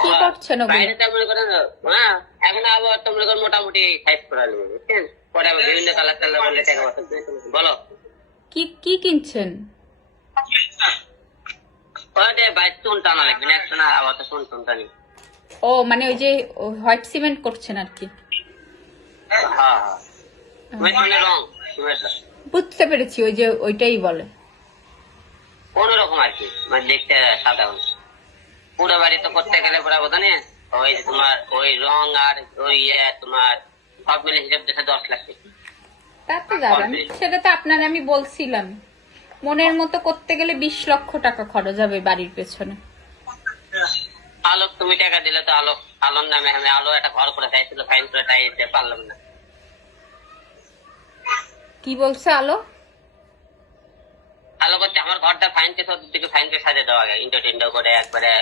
কি করছেন ওগুলো? বাইরেটা মনে করেন হ্যাঁ, এখন আবার তো মনে করেন মোটামুটি সাইজ করা নেবে, বুঝছেন? পরে আবার বিভিন্ন কালার টালার বললে টাকা পয়সা বলো। কি কি কিনছেন? ওইটা বাইর চুন টানা লাগবে না, একটা না আবার তো চুন টুন টানি। ও মানে ওই যে হোয়াইট সিমেন্ট করছেন আর কি? হ্যাঁ হ্যাঁ, সিমেন্ট মানে রং, সিমেন্ট বুঝতে পেরেছি, ওই যে ওইটাই বলে। কোন রকম আর কি, মানে দেখতে সাধারণ। পুরো বাড়ি তো করতে গেলে পুরা বোঝা নেই, ওই তোমার ওই রং আর ওই তোমার সব মিলে হিসাব দেখে 10 লাখ টাকা। তা তো যাবেন, সেটা তো আপনার আমি বলছিলাম, মনের মতো করতে গেলে 20 লক্ষ টাকা খরচ হবে বাড়ির পেছনে। আলোক তুমি টাকা দিলে তো আলোক, আলোর নামে আমি আলো একটা ঘর করে চাইছিল, ফাইন করে তাই দিতে পারলাম না। কি বলছে আলো? আলো করছে আমার ঘরটা ফাইন কে সব দিকে ফাইন কে সাজিয়ে দেওয়া আগে, ইন্ডো টিন্ডো করে একবারে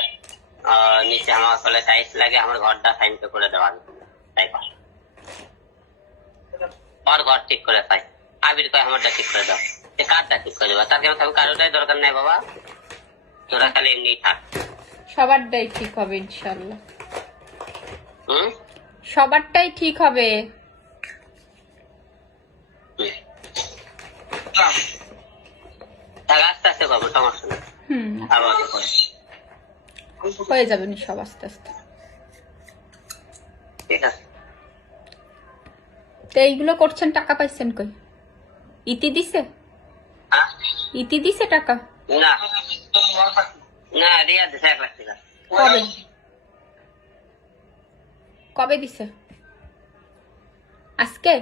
নিচে আমার ফলে টাইলস লাগে, আমার ঘরটা ফাইন কে করে দেওয়া আগে। তাই কর, ওর ঘর ঠিক করে পাই, আবির কয় আমারটা ঠিক করে দাও, সে কারটা ঠিক করে দেবা, তার কারণ কারোটাই দরকার নেই বাবা, তোরা খালি এমনি থাক। সবারটাই ঠিক হবে ইনশাল্লাহ, হুম, সবারটাই ঠিক হবে। আস্তে আস্তে করবো, সমস্যা নেই। হুম, আবার করে হয়ে যাবেন সব আস্তে আস্তে। ঠিক আছে। তো এইগুলো করছেন, টাকা পাইছেন কই? ইতি দিছে? হ্যাঁ? ইতি দিছে টাকা? না না, রিয়া দিছে 1 লাখ টাকা। কবে? কবে দিছে? আজকে?